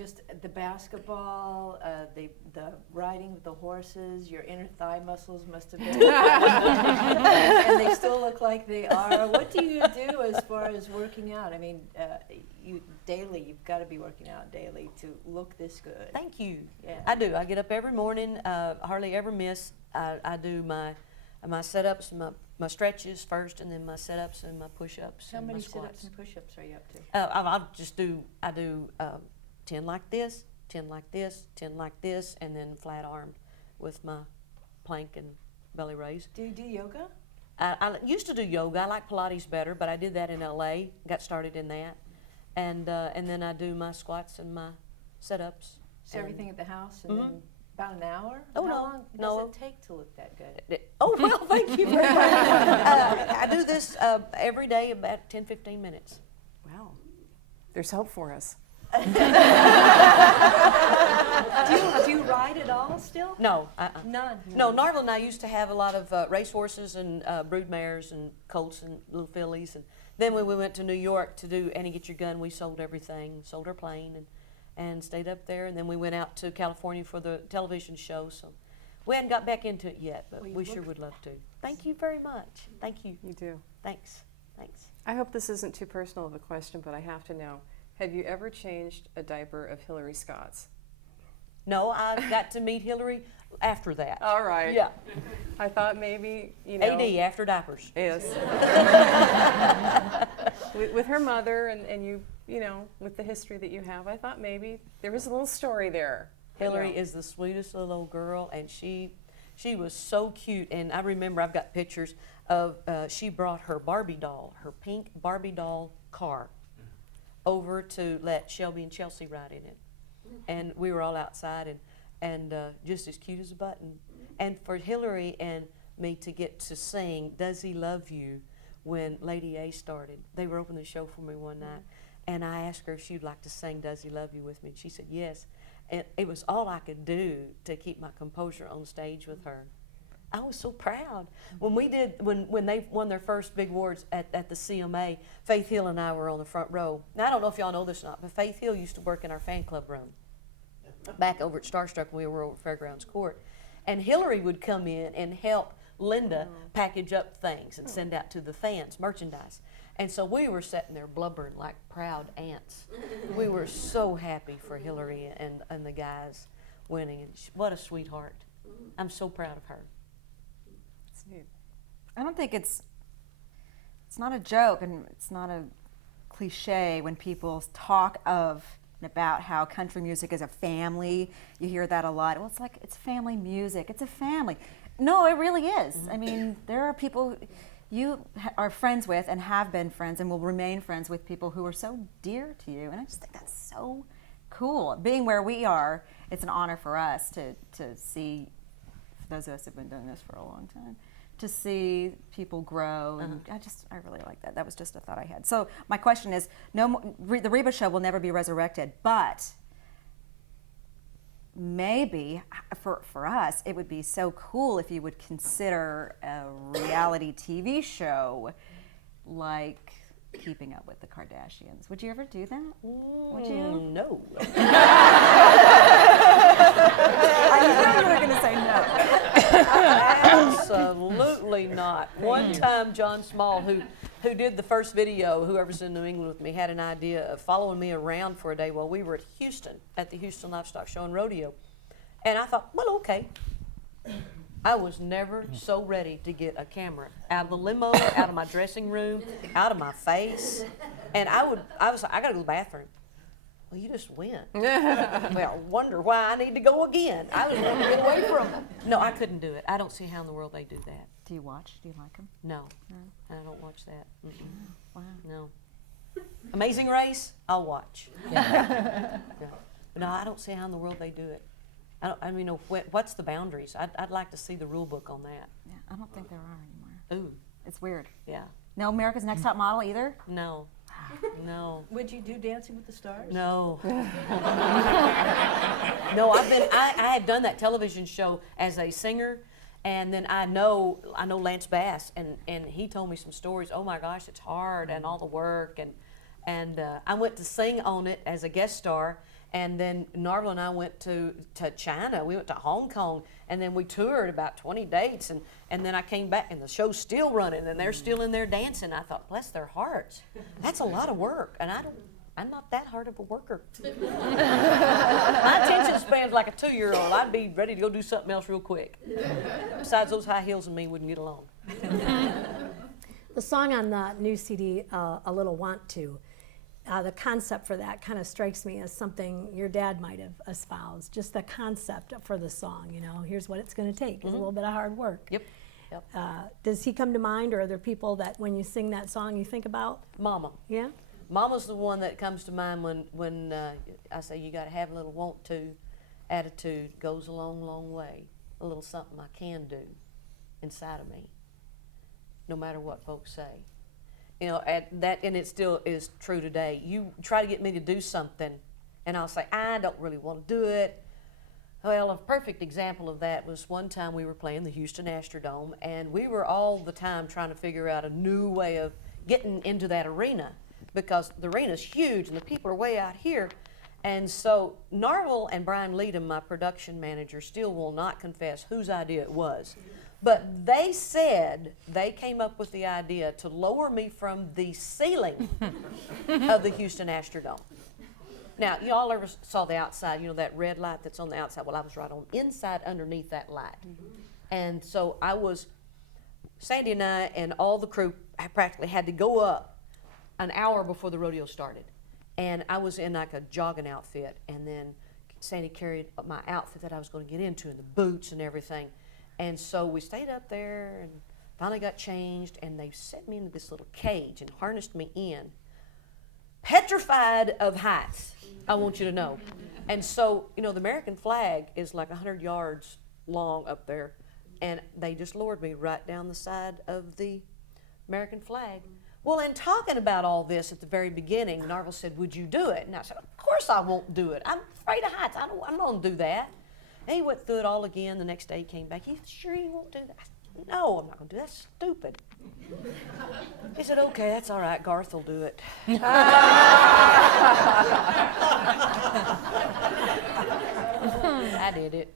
just the basketball, the riding with the horses, your inner thigh muscles must have been, and they still look like they are. What do you do as far as working out? I mean, you've got to be working out daily to look this good. Thank you. Yeah. I do. I get up every morning, hardly ever miss. I do my sit-ups, my stretches first, and then my sit-ups and my push-ups. How and many my squats. sit-ups and push-ups are you up to? I do 10 like this, 10 like this, 10 like this, and then flat armed with my plank and belly raise. Do you do yoga? I used to do yoga. I like Pilates better, but I did that in LA. Got started in that, and then I do my squats and my sit-ups. So everything at the house, and then about an hour? Oh, How no, long no. does it take to look that good? Oh, well, thank you very much. I do this every day, about 10, 15 minutes. Wow. There's hope for us. Do you ride at all still? No. None. No, Narvel and I used to have a lot of racehorses and brood mares and colts and little fillies. And then when we went to New York to do Annie Get Your Gun, we sold everything, sold our plane, and stayed up there. And then we went out to California for the television show. So we hadn't got back into it yet, but we sure would love to. Thank you very much. Thank you. You do. Thanks. Thanks. I hope this isn't too personal of a question, but I have to know. Have you ever changed a diaper of Hillary Scott's? No, I got to meet Hillary after that. All right. Yeah. I thought maybe, you know. AD, after diapers. Yes. with her mother and you know, with the history that you have, I thought maybe there was a little story there. Hillary is the sweetest little old girl, and she was so cute. And I remember I've got pictures of she brought her Barbie doll, her pink Barbie doll car, over to let Shelby and Chelsea ride in it. And we were all outside and just as cute as a button. And for Hillary and me to get to sing Does He Love You when Lady A started, they were opening the show for me one night, and I asked her if she'd like to sing Does He Love You with me, and she said yes. And it was all I could do to keep my composure on stage with her. I was so proud. When they won their first big awards at the CMA, Faith Hill and I were on the front row. Now, I don't know if y'all know this or not, but Faith Hill used to work in our fan club room back over at Starstruck when we were over at Fairgrounds Court. And Hillary would come in and help Linda package up things and send out to the fans merchandise. And so we were sitting there blubbering like proud ants. We were so happy for Hillary and the guys winning. And what a sweetheart. I'm so proud of her. I don't think it's not a joke and it's not a cliche when people talk of and about how country music is a family. You hear that a lot. Well, it's like it's family music. It's a family. No, it really is. I mean, there are people you are friends with and have been friends and will remain friends with people who are so dear to you. And I just think that's so cool. Being where we are, it's an honor for us to see, for those of us who have been doing this for a long time, to see people grow, and I really like that. That was just a thought I had. So my question is, the Reba Show will never be resurrected, but maybe for us, it would be so cool if you would consider a reality TV show like Keeping Up with the Kardashians. Would you ever do that? Would you? No. I knew you were going to say no. Absolutely not. One time, John Small, who did the first video, whoever's in New England with me, had an idea of following me around for a day while we were at Houston, at the Houston Livestock Show and Rodeo. And I thought, well, okay. I was never so ready to get a camera out of the limo, out of my dressing room, out of my face. And I was like, I gotta go to the bathroom. Well, you just went. Well, wonder why I need to go again. I was going to get away from them. No, I couldn't do it. I don't see how in the world they do that. Do you watch? Do you like them? No, I don't watch that. Wow. No. Amazing Race, I'll watch. Yeah. But no, I don't see how in the world they do it. I mean, what's the boundaries? I'd like to see the rule book on that. Yeah, I don't think there are anymore. Ooh. It's weird. Yeah. No America's Next Top Model either? No. No. Would you do Dancing with the Stars? No. No, I had done that television show as a singer, and then I know Lance Bass, and he told me some stories. Oh my gosh, it's hard and all the work, and I went to sing on it as a guest star, And then Narvel and I went to China. We went to Hong Kong, and then we toured about 20 dates. And then I came back, and the show's still running, and they're still in there dancing. I thought, bless their hearts. That's a lot of work, and I'm not that hard of a worker. My attention span's like a 2-year-old. I'd be ready to go do something else real quick. Besides, those high heels and me wouldn't get along. The song on the new CD, A Little Want To, the concept for that kind of strikes me as something your dad might have espoused. Just the concept for the song, you know, here's what it's going to take. It's a little bit of hard work. Yep. Does he come to mind, or are there people that when you sing that song you think about? Mama. Yeah? Mama's the one that comes to mind when I say you got to have a little want to attitude. Goes a long, long way. A little something I can do inside of me, no matter what folks say. You know, and it still is true today. You try to get me to do something, and I'll say, I don't really want to do it. Well, a perfect example of that was one time we were playing the Houston Astrodome, and we were all the time trying to figure out a new way of getting into that arena, because the arena's huge and the people are way out here. And so Narvel and Brian Leadham, my production manager, still will not confess whose idea it was. But they said they came up with the idea to lower me from the ceiling of the Houston Astrodome. Now, y'all ever saw the outside, you know, that red light that's on the outside? Well, I was right on inside underneath that light. And so Sandy and I and all the crew practically had to go up an hour before the rodeo started. And I was in like a jogging outfit, and then Sandy carried my outfit that I was going to get into, and the boots and everything. And so we stayed up there and finally got changed, and they set me into this little cage and harnessed me in. Petrified of heights, I want you to know. And so, you know, the American flag is like 100 yards long up there, and they just lowered me right down the side of the American flag. Well, in talking about all this at the very beginning, Narvel said, would you do it? And I said, of course I won't do it. I'm afraid of heights. I'm not going to do that. And he went through it all again. The next day he came back. You sure you won't do that? I said, no, I'm not going to do that. That's stupid. He said, okay, that's all right. Garth will do it. I did it.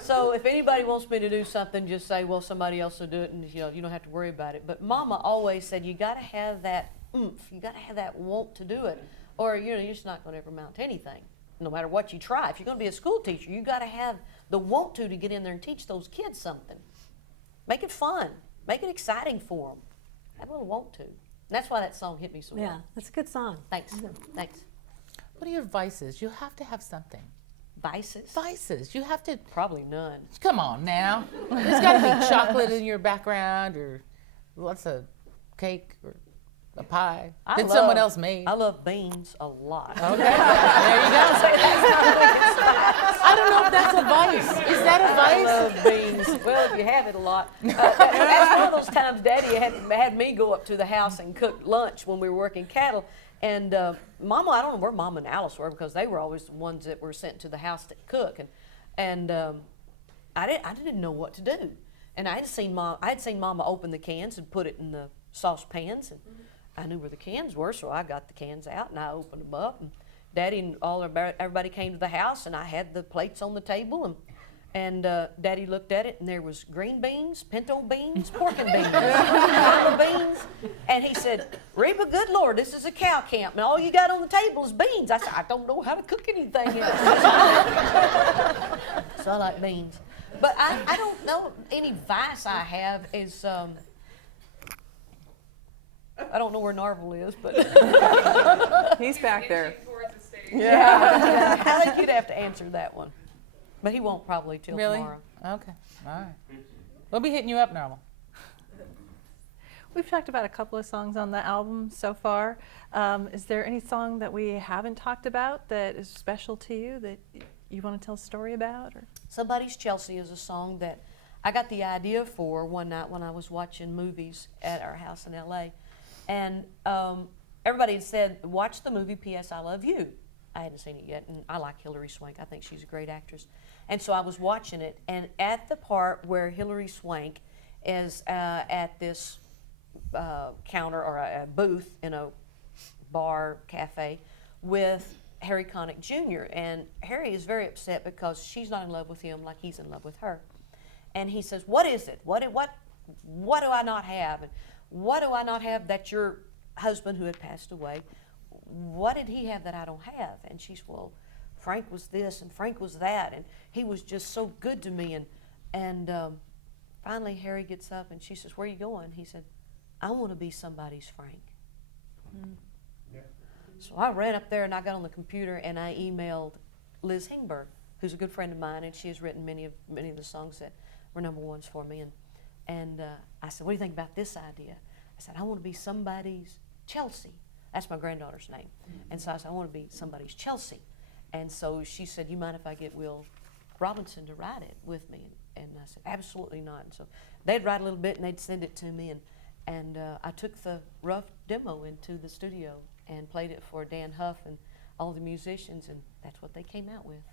So if anybody wants me to do something, just say, well, somebody else will do it, and you know, you don't have to worry about it. But Mama always said, you got to have that oomph. You got to have that want to do it, or you know, you're just not going to ever amount to anything, no matter what you try. If you're going to be a school teacher, you got to have the want to get in there and teach those kids something. Make it fun. Make it exciting for them. Have a little want to. And that's why that song hit me so well. Yeah, that's a good song. Thanks. Thanks. What are your vices? You have to have something. Vices? Vices. You have to. Probably none. Come on now. There's got to be chocolate in your background, or lots of cake, or a pie that someone else made. I love beans a lot. Okay. There you go. I don't know if that's a vice. Is that a vice? I love beans. Well, if you have it a lot. That's one of those times Daddy had me go up to the house and cook lunch when we were working cattle. And Mama, I don't know where Mama and Alice were, because they were always the ones that were sent to the house to cook. And I didn't know what to do. And I had seen Mama open the cans and put it in the saucepans, and I knew where the cans were, so I got the cans out and I opened them up. And Daddy and everybody came to the house, and I had the plates on the table, and Daddy looked at it, and there was green beans, pinto beans, pork and beans, lima beans, and he said, Reba, good Lord, this is a cow camp, and all you got on the table is beans. I said, I don't know how to cook anything. So I like beans. But I don't know, any vice I have is, I don't know where Narvel is, but He's back there. yeah. I think you'd have to answer that one. But he won't probably till tomorrow. Okay. All right. We'll be hitting you up, Normal. We've talked about a couple of songs on the album so far. Is there any song that we haven't talked about that is special to you that you want to tell a story about? Or? Somebody's Chelsea is a song that I got the idea for one night when I was watching movies at our house in L.A. And everybody had said, watch the movie P.S. I Love You. I hadn't seen it yet, and I like Hilary Swank. I think she's a great actress. And so I was watching it, and at the part where Hilary Swank is at this counter or a booth in a bar cafe with Harry Connick Jr. And Harry is very upset because she's not in love with him like he's in love with her. And he says, "What is it? What do I not have? And what do I not have that your husband, who had passed away, what did he have that I don't have?" And she's, "Well, Frank was this and Frank was that, and he was just so good to me." And finally Harry gets up and she says, "Where are you going?" He said, "I want to be somebody's Frank." So I ran up there and I got on the computer and I emailed Liz Hingberg, who's a good friend of mine, and she has written many of the songs that were #1s for me. And I said, "What do you think about this idea?" I said, "I want to be somebody's Chelsea." That's my granddaughter's name. And so I said, "I want to be somebody's Chelsea." And so she said, "You mind if I get Will Robinson to write it with me?" And I said, "Absolutely not." And so they'd write a little bit and they'd send it to me. And I took the rough demo into the studio and played it for Dan Huff and all the musicians, and that's what they came out with.